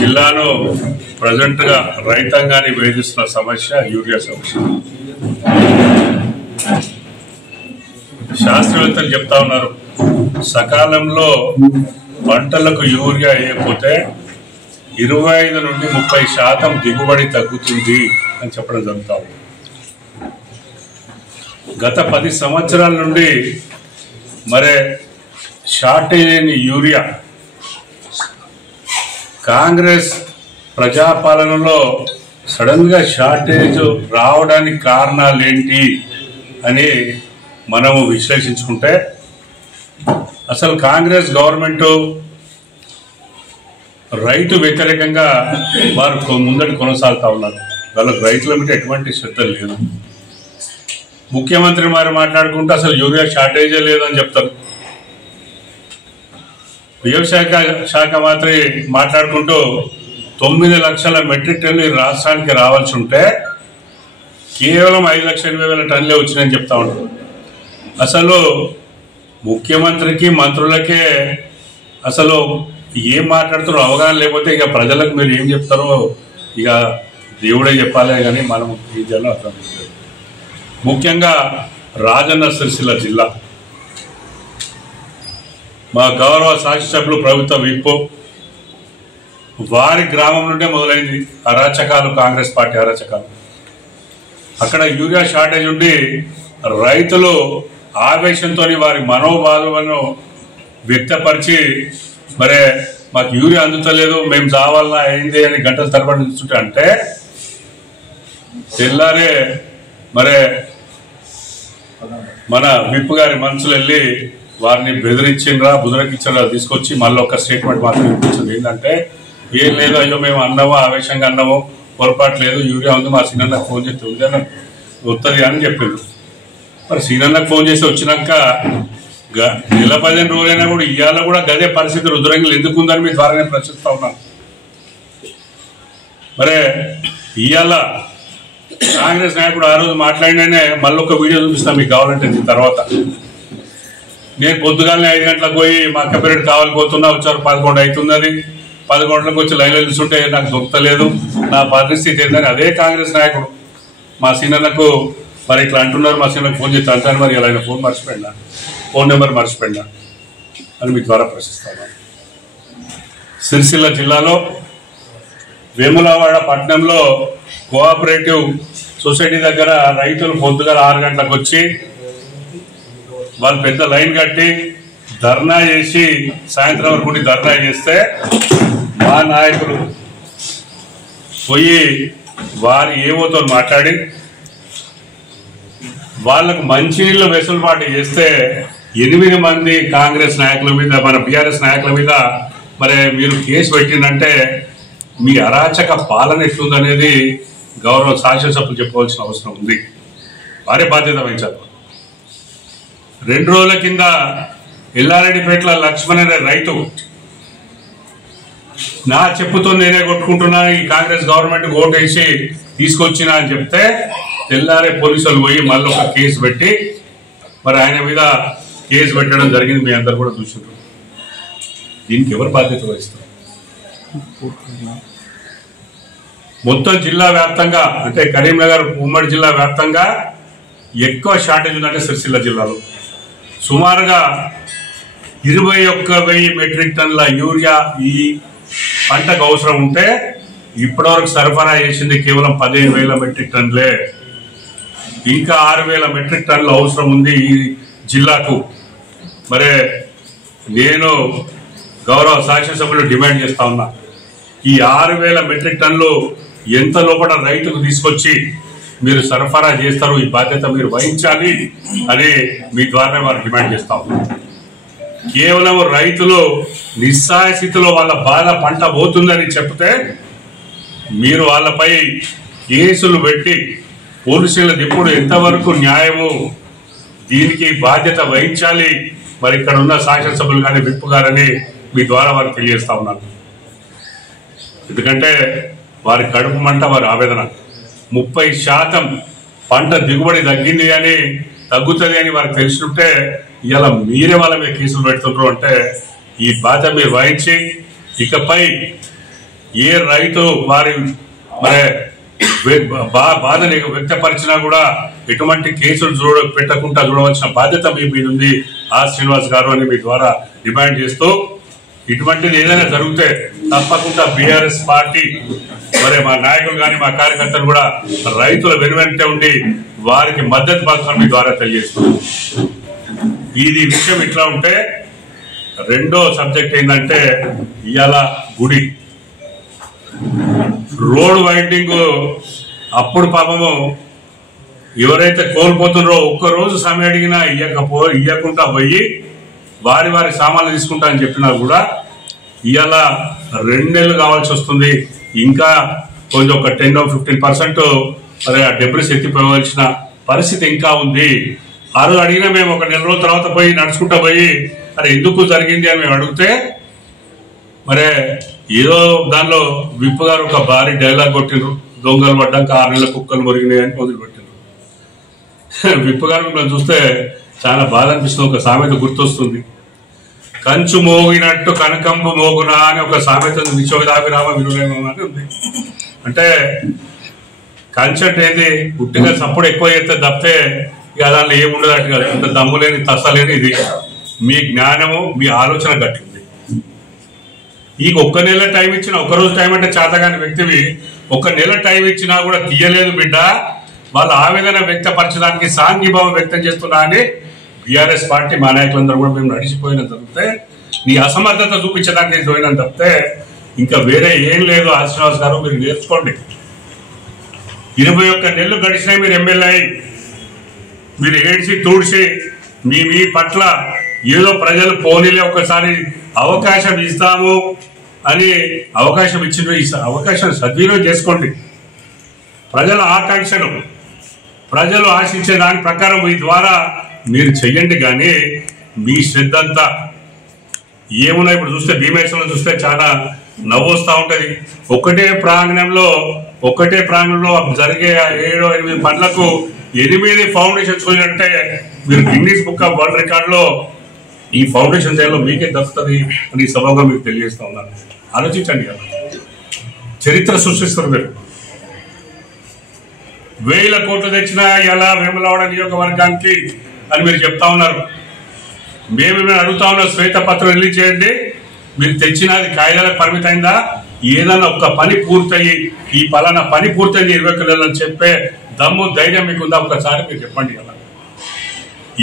జిల్లాలో ప్రజెంట్ గా రైతాంగాన్ని వేధిస్తున్న సమస్య యూరియా సమస్య. శాస్త్రవేత్తలు చెప్తా ఉన్నారు, సకాలంలో పంటలకు యూరియా వేయకపోతే 25 నుండి 30% దిగుబడి తగ్గుతుంది అని చెప్పడం జరుగుతా ఉంది. గత 10 సంవత్సరాల నుండి మరే షార్టేజ్ అయిన యూరియా కాంగ్రెస్ ప్రజాపాలనలో సడన్ గా షార్టేజ్ రావడానికి కారణాలు ఏంటి అని మనము విశ్లేషించుకుంటే, అసలు కాంగ్రెస్ గవర్నమెంట్ రైతు వ్యతిరేకంగా వారు ముందటి కొనసాగుతా ఉన్నారు. వాళ్ళకు రైతుల మీద ఎటువంటి శ్రద్ధ లేదు. ముఖ్యమంత్రి మరి మాట్లాడుకుంటూ అసలు యూరియా షార్టేజే లేదని చెప్తారు. వ్యవసాయ శాఖ మంత్రి మాట్లాడుకుంటూ 9 లక్షల మెట్రిక్ టన్నులు ఈ రాష్ట్రానికి రావాల్సి ఉంటే కేవలం 5,80,000 టన్నులే వచ్చినాయని చెప్తా ఉంటారు. అసలు ముఖ్యమంత్రికి మంత్రులకే అసలు ఏం మాట్లాడుతారో అవగాహన లేకపోతే ఇక ప్రజలకు మీరు ఏం చెప్తారో ఇక దేవుడే చెప్పాలే కానీ మనం ఈ జిల్లా అర్థం లేదు. ముఖ్యంగా రాజన్న సిరిసిల్ల జిల్లా మా గౌరవ శాసనసభ్యులు ప్రభుత్వ విప్పు వారి గ్రామం నుండే మొదలైంది అరాచకాలు, కాంగ్రెస్ పార్టీ అరాచకాలు. అక్కడ యూరియా షార్టేజ్ ఉండి రైతులు ఆవేశంతో వారి మనోభావాలను వ్యక్తపరిచి మరే మాకు యూరియా అందుతలేదు, మేము చావాలన్నా అయింది అని గంటల తరబడి నిల్చుంటే అంటే తెల్లారే మరే మన విప్పు గారి మనసులు వెళ్ళి వారిని బెదిరించిండ్రా బుదరకిచ్చిండ్రా తీసుకొచ్చి మళ్ళీ ఒక స్టేట్మెంట్ మాత్రం ఇప్పించింది. ఏంటంటే ఏం లేదు, అయ్యో మేము అన్నాము, ఆవేశంగా అన్నాము, పొరపాటు లేదు, యూరియా ఉంది, మా సీనన్నకు ఫోన్ చేస్తే వస్తుంది అని చెప్పిండ్రు. మరి సీనన్నకు ఫోన్ చేసి వచ్చినాక నెల 15 రోజులైనా కూడా ఇవాళ కూడా గదే పరిస్థితి రుద్రంగిలు ఎందుకు ఉందని మీ ద్వారా నేను ప్రశ్నిస్తా ఉన్నాను. మరే ఇవాళ కాంగ్రెస్ నాయకుడు ఆ రోజు మాట్లాడినే మళ్ళీ ఒక వీడియో చూపిస్తాను మీకు కావాలంటే. దీని తర్వాత నేను పొద్దుగానే 5 గంటలకు పోయి మా అక్కపేరెడ్డి కావాలిపోతున్నా, వచ్చారు 11 అవుతున్నది, 11 గంటలకు వచ్చి లైన్లో నిల్చుంటే నాకు దొరకలేదు, నా పరిస్థితి ఏంటని అదే కాంగ్రెస్ నాయకుడు మా సీనన్నకు మరి ఇట్లా అంటున్నారు, మా సీనన్నకు ఫోన్ చేస్తే అంటాను, మరి ఇలా ఫోన్ మర్చిపోయినా, ఫోన్ నెంబర్ మర్చిపోయినా అని మీ ద్వారా ప్రశ్నిస్తాను. సిరిసిల్ల జిల్లాలో వేములవాడ పట్టణంలో కోఆపరేటివ్ సొసైటీ దగ్గర రైతులు పొద్దుగాల 6 గంటలకు వచ్చి వాళ్ళు పెద్ద లైన్ కట్టి ధర్నా చేసి సాయంత్రం వరకు ఉండి ధర్నా చేస్తే మా నాయకులు పోయి వారి ఏవోతో మాట్లాడి వాళ్లకు మంచినీళ్ళు వెసులుబాటు చేస్తే 8 మంది కాంగ్రెస్ నాయకుల మీద, మన బీఆర్ఎస్ నాయకుల మీద మరి మీరు కేసు పెట్టిందంటే మీ అరాచక పాలన ఎట్లుందనేది గౌరవ శాసనసభ్యులు చెప్పవలసిన అవసరం ఉంది. వారే బాధ్యత వహించాలి. 2 రోజుల కింద ఎల్లారెడ్డిపేటల లక్ష్మణ్ అనే రైతు నా చెప్పుతో నేనే కొట్టుకుంటున్నా, ఈ కాంగ్రెస్ గవర్నమెంట్ ఓటు వేసి తీసుకొచ్చినా అని చెప్తే తెల్లారే పోలీసులు పోయి మళ్ళీ ఒక కేసు పెట్టి మరి ఆయన మీద కేసు పెట్టడం జరిగింది. మీ అందరు కూడా చూసారు. దీనికి ఎవరు బాధ్యత వహిస్తారు? మొత్తం జిల్లా వ్యాప్తంగా అంటే కరీంనగర్ ఉమ్మడి జిల్లా వ్యాప్తంగా ఎక్కువ షార్టేజ్ ఉందంటే సిరిసిల్ల జిల్లాలో సుమారుగా 21,000 మెట్రిక్ టన్నుల యూరియా ఈ పంటకు అవసరం ఉంటే ఇప్పటివరకు సరఫరా చేసింది కేవలం 15,000 మెట్రిక్ టన్నులే. ఇంకా 6,000 మెట్రిక్ టన్నులు అవసరం ఉంది ఈ జిల్లాకు. మరే నేను గౌరవ శాసనసభ్యులు డిమాండ్ చేస్తా ఉన్నా, ఈ 6,000 మెట్రిక్ టన్నులు ఎంత లోపల రైతుకు తీసుకొచ్చి మీరు సరఫరా చేస్తారు, ఈ బాధ్యత మీరు వహించాలి అని మీ ద్వారా వారు డిమాండ్ చేస్తా ఉన్నారు. కేవలం రైతులు నిస్సహాయ స్థితిలో వాళ్ళ బాధ పంట పోతుందని చెప్తే మీరు వాళ్ళపై కేసులు పెట్టి పోలీసుల దిప్పుడు ఎంతవరకు న్యాయము, దీనికి బాధ్యత వహించాలి. మరి ఇక్కడ ఉన్న శాసనసభ్యులు కానీ విప్పు గారని మీ ద్వారా వారు తెలియజేస్తా ఉన్నారు. ఎందుకంటే వారి కడుపు మంట, వారి ఆవేదన 30% పంట దిగుబడి తగ్గింది అని తగ్గుతుంది అని వారికి తెలిసినట్టే ఇలా మీరే వాళ్ళ మీద కేసులు పెడుతుంటారు. అంటే ఈ బాధ్యత మీరు వహించి ఇకపై ఏ రైతు వారి మరి బాధని వ్యక్తపరిచినా కూడా ఎటువంటి కేసులు పెట్టకుండా చూడవలసిన బాధ్యత మీ మీద ఉంది ఆర్ శ్రీనివాస్ గారు అని మీ ద్వారా డిమాండ్ చేస్తూ ఇటువంటిది ఏదైనా జరిగితే తప్పకుండా బీఆర్ఎస్ పార్టీ మరి మా నాయకులు కానీ మా కార్యకర్తలు కూడా రైతుల వెనువెంటే ఉండి వారికి మద్దతు పలుకుతారు మీ ద్వారా తెలియజేస్తున్నాం. ఇది విషయం ఇట్లా ఉంటే రెండో సబ్జెక్ట్ ఏంటంటే ఇవాళ గుడి రోడ్ వైండింగ్ అప్పుడు పాపము ఎవరైతే కోల్పోతున్నారో ఒక్కరోజు సమయం అడిగినా ఇవ్వకుండా పోయి వారి సామాన్లు తీసుకుంటా అని చెప్పినా కూడా ఇవాళ 2 నెలలు కావాల్సి వస్తుంది. ఇంకా కొంచెం ఒక 10-15% మరి ఆ డెబ్రిస్ ఎత్తిపోవలసిన పరిస్థితి ఇంకా ఉంది. ఆ రోజు అడిగినా మేము ఒక 1 నెల రోజుల తర్వాత పోయి నడుచుకుంటా పోయి అరే ఎందుకు జరిగింది అని మేము అడిగితే మరి ఏదో దానిలో విప్పు గారు ఒక భారీ డైలాగ్ కొట్టిండ్రు, దొంగలు పడ్డాక 6 నెలల కుక్కలు మొరిగినాయి అని మొదలుపెట్టిండ్రు. విప్పు గారు మిమ్మల్ని చూస్తే చాలా బాధ అనిపిస్తుంది. ఒక సామెత గుర్తొస్తుంది, కంచు మోగినట్టు కనకంబు మోగునా అని ఒక సామెత విశ్వవిధాభిరామ వినులేమో అని ఉంది. అంటే కంచెట్ ఏది పుట్టిన సప్పుడు ఎక్కువ చేస్తే తప్పితే ఇక దానిలో ఏముండదు అటు కాదు. అంత దమ్ము లేని తసలేని ఇది మీ జ్ఞానము మీ ఆలోచన గట్టింది. ఈ 1 నెల టైం ఇచ్చినా, 1 రోజు టైం అంటే చేతగాని వ్యక్తివి 1 నెల టైం ఇచ్చినా కూడా తీయలేదు బిడ్డ. వాళ్ళ ఆవేదన వ్యక్తపరచడానికి సాంఘీభావం వ్యక్తం చేస్తున్నా అని బీఆర్ఎస్ పార్టీ మా నాయకులందరూ కూడా మేము నడిచిపోయిన తప్పితే నీ అసమర్థత చూపించడానికి పోయిన తప్పితే ఇంకా వేరే ఏం లేదు. ఆర్ శ్రీనివాస్ గారు మీరు నేర్చుకోండి. 21 నెలలు గడిచినాయి మీరు ఎమ్మెల్యే అయి, మీరు ఏడ్చి తూడ్చి మీ పట్ల ఏదో ప్రజలు పోనీలే ఒకసారి అవకాశం ఇస్తాము అని అవకాశం ఇచ్చిన ఈ అవకాశం సద్వినియోగం చేసుకోండి. ప్రజల ఆకాంక్షలు ప్రజలు ఆశించే దాని ప్రకారం మీ ద్వారా మీరు చెయ్యండి. కానీ మీ శ్రద్ధ అంతా ఏమున్నా ఇప్పుడు చూస్తే భీమేశ్వరంలో చూస్తే చాలా నవ్వు వస్తూ ఉంటుంది. ఒకటే ప్రాంగణంలో జరిగే 7-8 పనులకు 8 ఫౌండేషన్స్ పోయినట్టే మీరు గిన్నీస్ బుక్ ఆఫ్ వరల్డ్ రికార్డులో ఈ ఫౌండేషన్ చేయాలో మీకే దక్కుతుంది అని ఈ సభగా మీకు తెలియజేస్తా ఉన్నాను. ఆలోచించండి కదా, చరిత్ర సృష్టిస్తారు మీరు. 1000 కోట్లు తెచ్చినా ఎలా వేములవాడ నియోజకవర్గానికి అని మీరు చెప్తా ఉన్నారు. మేము అడుగుతా ఉన్నాం, శ్వేతపత్రం రిలీజ్ చేయండి. మీరు తెచ్చినది కాయిదాలకు పరిమితమైందా? ఏదన్నా ఒక్క పని పూర్తయి ఈ పలానా పని పూర్తయింది 20 నెలలని చెప్పే దమ్ము ధైర్యం మీకుందా? ఒకసారి మీరు చెప్పండి. కదా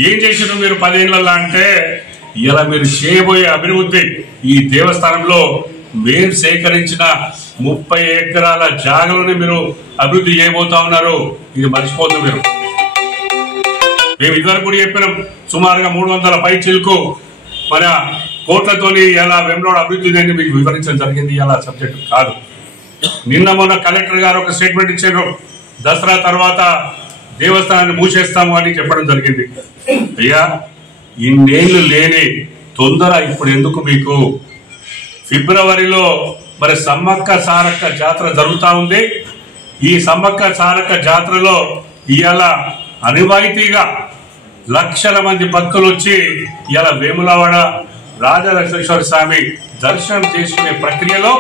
ఏం చేసినారు మీరు 10 ఏళ్ళ అంటే ఇలా మీరు చేయబోయే అభివృద్ధి ఈ దేవస్థానంలో మేము సేకరించిన 30 ఎకరాల జాగలోనే మీరు అభివృద్ధి చేయబోతా ఉన్నారు. ఇది మర్చిపోతుంది మీరు. మేము ఇదివరకు కూడా చెప్పినాం, సుమారుగా 300 పై చిలుకు మన కోట్లతోని ఎలా వెమ్లోడ్ అభివృద్ధి అని మీకు వివరించడం జరిగింది. ఇలా సబ్జెక్ట్ కాదు. నిన్న మొన్న కలెక్టర్ గారు ఒక స్టేట్మెంట్ ఇచ్చారు, దసరా తర్వాత దేవస్థానాన్ని మూసేస్తాము అని చెప్పడం జరిగింది. అయ్యా ఇన్నేళ్లు లేని తొందర ఇప్పుడు ఎందుకు మీకు? ఫిబ్రవరిలో మరి సమ్మక్క సారక్క జాతర జరుగుతూ ఉంది. ఈ సమ్మక్క సారక్క జాతరలో ఇవాళ అనివాయితీగా లక్షల మంది భక్తులు వచ్చి ఇవాళ వేములవాడ రాజరాజేశ్వర స్వామి దర్శనం చేసుకునే ప్రక్రియలో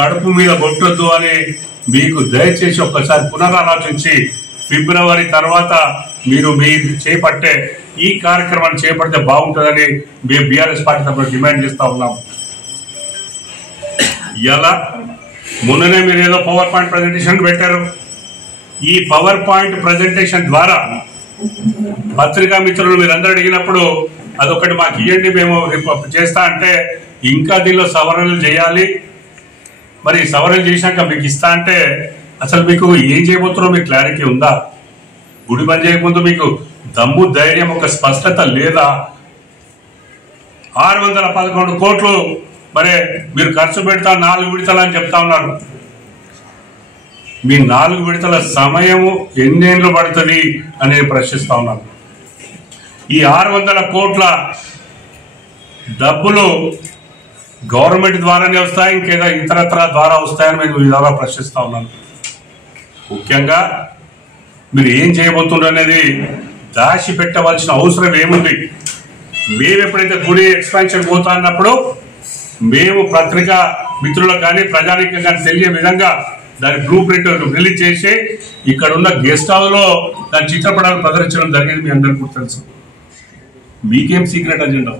కడుపు మీద కొట్టొద్దు అని మీకు దయచేసి ఒక్కసారి పునరాలోచించి ఫిబ్రవరి తర్వాత మీరు చేపట్టే ఈ కార్యక్రమాన్ని చేపడితే బాగుంటుందని మేము బీఆర్ఎస్ పార్టీ తరఫున డిమాండ్ చేస్తా ఉన్నాం. ఇలా మొన్ననే మీరు ఏదో పవర్ పాయింట్ ప్రజెంటేషన్ పెట్టారు. ఈ పవర్ పాయింట్ ప్రజెంటేషన్ ద్వారా పత్రికా మిత్రులు మీరందరూ అడిగినప్పుడు అదొకటి మాకు ఇవ్వండి, మేము చేస్తా అంటే ఇంకా దీనిలో సవరణలు చేయాలి. మరి సవరణ చేశాక మీకు ఇస్తా అంటే అసలు మీకు ఏం చేయబోతున్నారో మీకు క్లారిటీ ఉందా? గుడి బంద్ చేయకముందు మీకు దమ్ము ధైర్యం ఒక స్పష్టత లేదా? 611 కోట్లు మరి మీరు ఖర్చు పెడతా 4 విడతలు అని చెప్తా ఉన్నారు. మీ 4 విడతల సమయము ఎన్నేళ్ళు పడుతుంది అని ప్రశ్నిస్తా ఉన్నాను. ఈ 600 కోట్ల డబ్బులు గవర్నమెంట్ ద్వారానే వస్తాయి, ఇంకేదో ఇతరత్ర ద్వారా వస్తాయని మేము ఈ ద్వారా ప్రశ్నిస్తా ఉన్నాను. ముఖ్యంగా మీరు ఏం చేయబోతున్నారు అనేది దాచి పెట్టవలసిన అవసరం ఏముంది? మేము ఎప్పుడైతే గుడి ఎక్స్పాన్షన్ పోతా అన్నప్పుడు మేము పత్రికా మిత్రులకు కానీ ప్రజానికి కానీ తెలియ విధంగా దాని బ్లూ ప్రింట్ రిలీజ్ చేసి ఇక్కడ ఉన్న గెస్ట్ హౌస్ లో దాని చిత్రపటాలు ప్రదర్శించడం జరిగింది. మీ అందరికీ కూడా తెలుసు. మీకేం సీక్రెట్ అజెండా?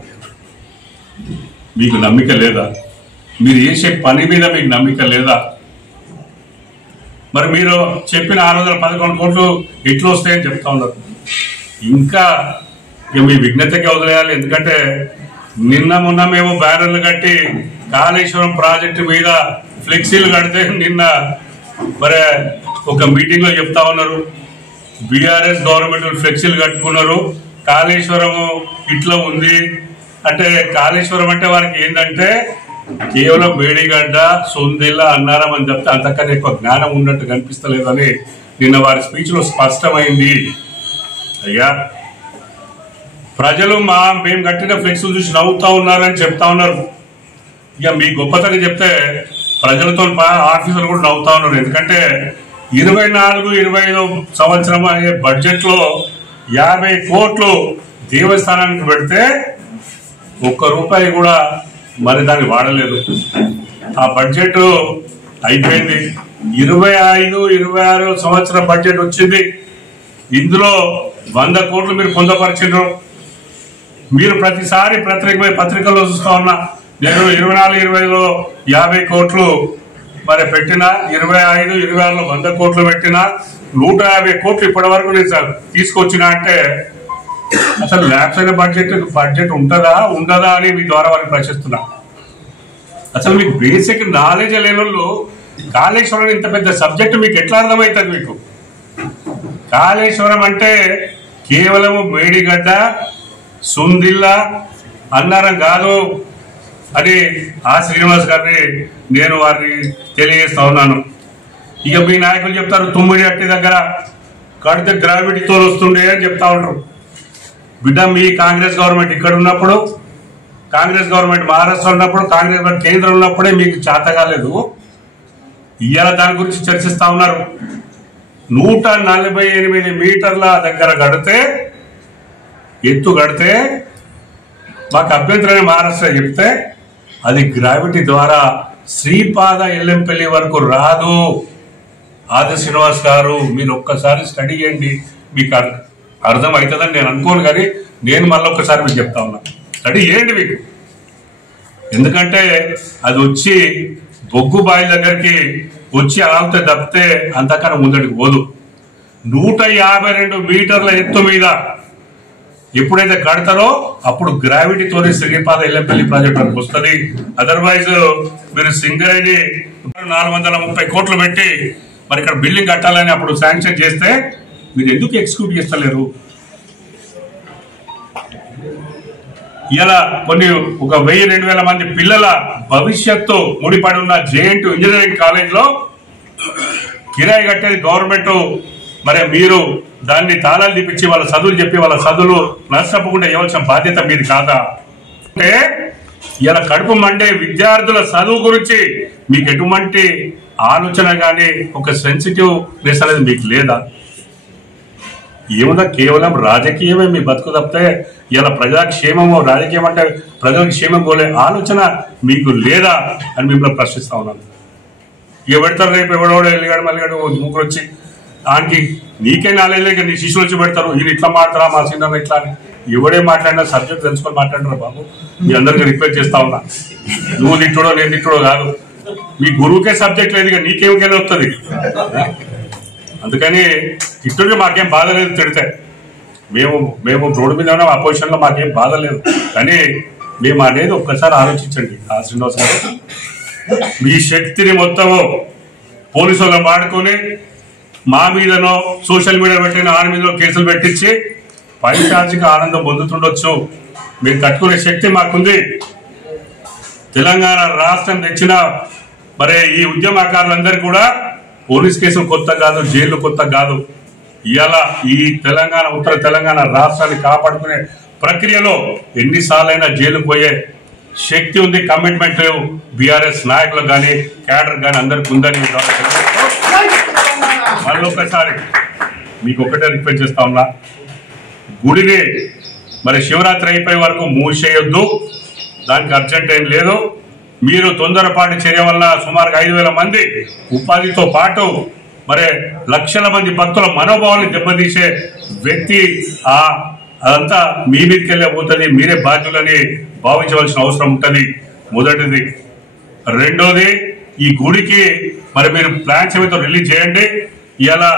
మీకు నమ్మిక లేదా? మీరు చేసే పని మీద మీకు నమ్మిక లేదా? మరి మీరు చెప్పిన 611 కోట్లు ఎట్లా వస్తాయని చెప్తా ఉన్నారు. ఇంకా మీ విజ్ఞతకి వదిలేయాలి. ఎందుకంటే నిన్న మొన్న మేము బ్యానర్లు కట్టి కాళేశ్వరం ప్రాజెక్టు మీద ఫ్లెక్సీలు కడితే నిన్న మరి ఒక మీటింగ్ లో చెప్తా ఉన్నారు, బీఆర్ఎస్ గవర్నమెంట్ ఫ్లెక్సీలు కట్టుకున్నారు, కాళేశ్వరం ఇట్లా ఉంది అంటే. కాళేశ్వరం అంటే వారికి ఏంటంటే కేవలం మేడిగడ్డ, సొందిల్ల, అన్నారం అని చెప్తే అంతకన్నా ఎక్కువ జ్ఞానం ఉన్నట్టు కనిపిస్తలేదు అని నిన్న వారి స్పీచ్ లో స్పష్టమైంది. అయ్యా ప్రజలు మేము కట్టిన ఫ్లెక్సీలు చూసి నవ్వుతా ఉన్నారని చెప్తా ఉన్నారు. ఇక మీ గొప్పతని చెప్తే ప్రజలతో ఆఫీసర్లు కూడా నవ్వుతా ఉన్నారు. ఎందుకంటే 24-25 సంవత్సరం అయ్యే బడ్జెట్ లో 50 కోట్లు దేవస్థానానికి పెడితే ₹1 కూడా మరి దాన్ని వాడలేదు. ఆ బడ్జెట్ అయిపోయింది. 25-26 సంవత్సరం బడ్జెట్ వచ్చింది. ఇందులో 100 కోట్లు మీరు పొందపరిచారు. మీరు ప్రతిసారి పత్రికల్లో చూస్తా ఉన్నా, నేను 24-25లో 50 కోట్లు మరి పెట్టిన, 25-26లో 100 కోట్లు పెట్టిన, 150 కోట్లు ఇప్పటి వరకు నేను తీసుకొచ్చిన అంటే అసలు ల్యాబ్స్ అయిన బడ్జెట్ ఉంటుందా ఉండదా అని మీ ద్వారా వారిని ప్రశ్నిస్తున్నా. అసలు మీకు బేసిక్ నాలెడ్జ్ లేని వాళ్ళు కాళేశ్వరం ఇంత పెద్ద సబ్జెక్ట్ మీకు ఎట్లా అర్థమవుతుంది? మీకు కాళేశ్వరం అంటే కేవలం మేడిగడ్డ, సుందిల్ల, అన్నారం కాదు అని శ్రీనివాస్ గారిని నేను వారిని తెలియజేస్తా ఉన్నాను. ఇక మీ నాయకులు చెప్తారు తుమ్మిడి అట్టి దగ్గర కడితే గ్రావిటీతో వస్తుండే అని చెప్తా ఉంటారు. బిడ్డ మీ కాంగ్రెస్ గవర్నమెంట్ ఇక్కడ ఉన్నప్పుడు, కాంగ్రెస్ గవర్నమెంట్ మహారాష్ట్ర ఉన్నప్పుడు, కాంగ్రెస్ గవర్నమెంట్ కేంద్రం ఉన్నప్పుడే మీకు చేత కాలేదు. ఇవాళ దాని గురించి చర్చిస్తా ఉన్నారు. 148 మీటర్ల దగ్గర కడితే, ఎత్తు కడితే మాకు అభ్యంతరమైన మహారాష్ట్ర చెప్తే అది గ్రావిటీ ద్వారా శ్రీపాద ఎల్లంపల్లి వరకు రాదు. ఆది శ్రీనివాస్ గారు మీరు ఒక్కసారి స్టడీ చేయండి, మీకు అర్థం అవుతుందని నేను అనుకోను. కానీ నేను మళ్ళీ ఒక్కసారి మీకు చెప్తా ఉన్నా, స్టడీ చేయండి మీకు. ఎందుకంటే అది వచ్చి బొగ్గు బావి దగ్గరికి వచ్చి ఆగితే తప్పితే అంతకన్నా ముందడికి పోదు. 152 మీటర్ల ఎత్తు మీద ఎప్పుడైతే కడతారో అప్పుడు గ్రావిటీతోనే శ్రీపాద ఎల్లంపల్లి ప్రాజెక్ట్ వరకు వస్తుంది. అదర్వైజ్ మీరు సింగరేణి 430 కోట్లు పెట్టి మరి ఇక్కడ బిల్డింగ్ కట్టాలని అప్పుడు శాంక్షన్ చేస్తే మీరు ఎందుకు ఎగ్జిక్యూట్ చేస్తలేరు? ఇలా ఒక 1000-2000 మంది పిల్లల భవిష్యత్తు ముడిపడి ఉన్న జేఎన్టీ ఇంజనీరింగ్ కాలేజ్ లో కిరాయి కట్టేది గవర్నమెంట్. మరి మీరు దాన్ని తాళాలు తీపిచ్చి వాళ్ళ చదువులు చెప్పి వాళ్ళ చదువులు నష్టపోకుండా ఇవ్వాల్సిన బాధ్యత మీది కాదా? అంటే ఇలా కడుపు మండే విద్యార్థుల చదువు గురించి మీకు ఎటువంటి ఆలోచన కానీ ఒక సెన్సిటివ్నెస్ అనేది మీకు లేదా? ఏముందా? కేవలం రాజకీయమే మీ బతుకు తప్పితే ఇలా ప్రజాక్షేమము, రాజకీయం అంటే ప్రజలకు క్షేమం కోలే ఆలోచన మీకు లేదా అని మిమ్మల్ని ప్రశ్నిస్తా ఉన్నాను. ఇక పెడతారు రేపు ఎవడోడు వెళ్ళిగాడు మళ్ళీగాడు ముగ్గురు వచ్చి దానికి నీకే నాలుగేళ్ళకి నీ శిష్యులు వచ్చి పెడతారు, ఈయన ఇట్లా మాట్లాడరా మా చిన్న ఇట్లా అని. ఎవడే మాట్లాడినా సబ్జెక్ట్ తెలుసుకొని మాట్లాడరా బాబు. మీ అందరికీ రిక్వెస్ట్ చేస్తా ఉన్నా, నువ్వు తిట్టుడో నేను తిట్టుడో కాదు, మీ గురువుకే సబ్జెక్ట్ లేదు, ఇక నీకేమికైనా వస్తుంది. అందుకని తిట్టుడికి మాకేం బాధ లేదు, తిడితే మేము రోడ్డు మీద ఉన్నాం, అపోజిషన్ లో మాకేం బాధ లేదు. కానీ మేము అనేది ఒక్కసారి ఆలోచించండి. శ్రీనివాస్ గారు మీ శక్తిని మొత్తము పోలీసు వాళ్ళని వాడుకొని మా మీదనో సోషల్ మీడియా పెట్టిన ఆని మీదనో కేసులు పెట్టించి పైశాచిక ఆనందం పొందుతుండొచ్చు. మీరు కట్టుకునే శక్తి మాకుంది. తెలంగాణ రాష్ట్రం తెచ్చిన మరి ఈ ఉద్యమకారులందరూ కూడా పోలీస్ కేసులు కొత్త కాదు, జైలు కొత్త కాదు. ఇవాళ ఈ తెలంగాణ ఉత్తర తెలంగాణ రాష్ట్రాన్ని కాపాడుకునే ప్రక్రియలో ఎన్నిసార్లైనా జైలుకు పోయే శక్తి ఉంది, కమిట్మెంట్ బీఆర్ఎస్ నాయకులకు కానీ క్యాడర్ కానీ అందరికి ఉందని మళ్ళొక్కసారి మీకు ఒకటే రిక్వెస్ట్ చేస్తా ఉన్నా, గుడిని మరి శివరాత్రి అయిపోయే వరకు మూసేయొద్దు. దానికి అర్జెంట్ ఏం లేదు. మీరు తొందరపాటు చర్య వల్ల సుమారుగా 5,000 మంది ఉపాధితో పాటు మరి లక్షల మంది భక్తుల మనోభావాన్ని దెబ్బతీసే వ్యక్తి అదంతా మీ మీదకి వెళ్ళే పోతుంది, మీరే బాధ్యులని భావించవలసిన అవసరం ఉంటుంది. మొదటిది. రెండోది, ఈ గుడికి మరి మీరు ప్లాన్స్ ఏమైతే రిలీజ్ చేయండి. ఇలా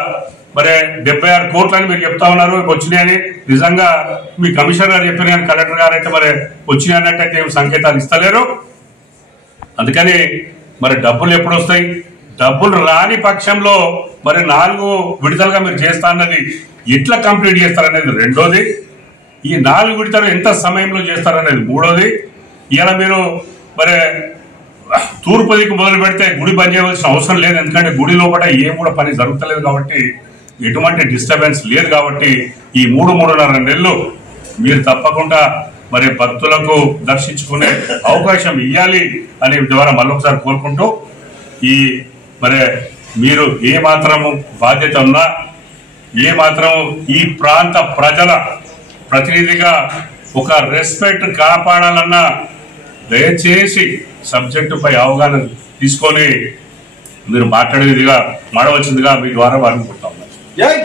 మరి 76 కోట్లని మీరు చెప్తా ఉన్నారు వచ్చినాయని. నిజంగా మీ కమిషనర్ గారు చెప్పిన కానీ కలెక్టర్ గారు అయితే మరి వచ్చినాయి అన్నట్టయితే ఏం సంకేతాలు ఇస్తలేరు. అందుకని మరి డబ్బులు ఎప్పుడు వస్తాయి? డబ్బులు రాని పక్షంలో మరి 4 విడతలుగా మీరు చేస్తా అన్నది ఎట్లా కంప్లీట్ చేస్తారనేది రెండోది. ఈ 4 విడతలు ఎంత సమయంలో చేస్తారనేది మూడోది. ఇలా మీరు మరి తూర్పు దిక్కు మొదలు పెడితే గుడి బంద్ చేయవలసిన అవసరం లేదు. ఎందుకంటే గుడి లోపల ఏం కూడా పని జరుగుతలేదు కాబట్టి, ఎటువంటి డిస్టర్బెన్స్ లేదు కాబట్టి ఈ 3-3.5 నెలలు మీరు తప్పకుండా మరి భక్తులకు దర్శించుకునే అవకాశం ఇవ్వాలి అనే ద్వారా మళ్ళొకసారి కోరుకుంటూ, ఈ మరి మీరు ఏ మాత్రము బాధ్యత ఉన్నా, ఏ మాత్రం ఈ ప్రాంత ప్రజల ప్రతినిధిగా ఒక రెస్పెక్ట్ కాపాడాలన్నా దయచేసి సబ్జెక్టుపై అవగాహన తీసుకొని మీరు మాట్లాడేదిగా మాడవలసిందిగా మీ ద్వారా వారిని కోరుతా ఉన్నాను.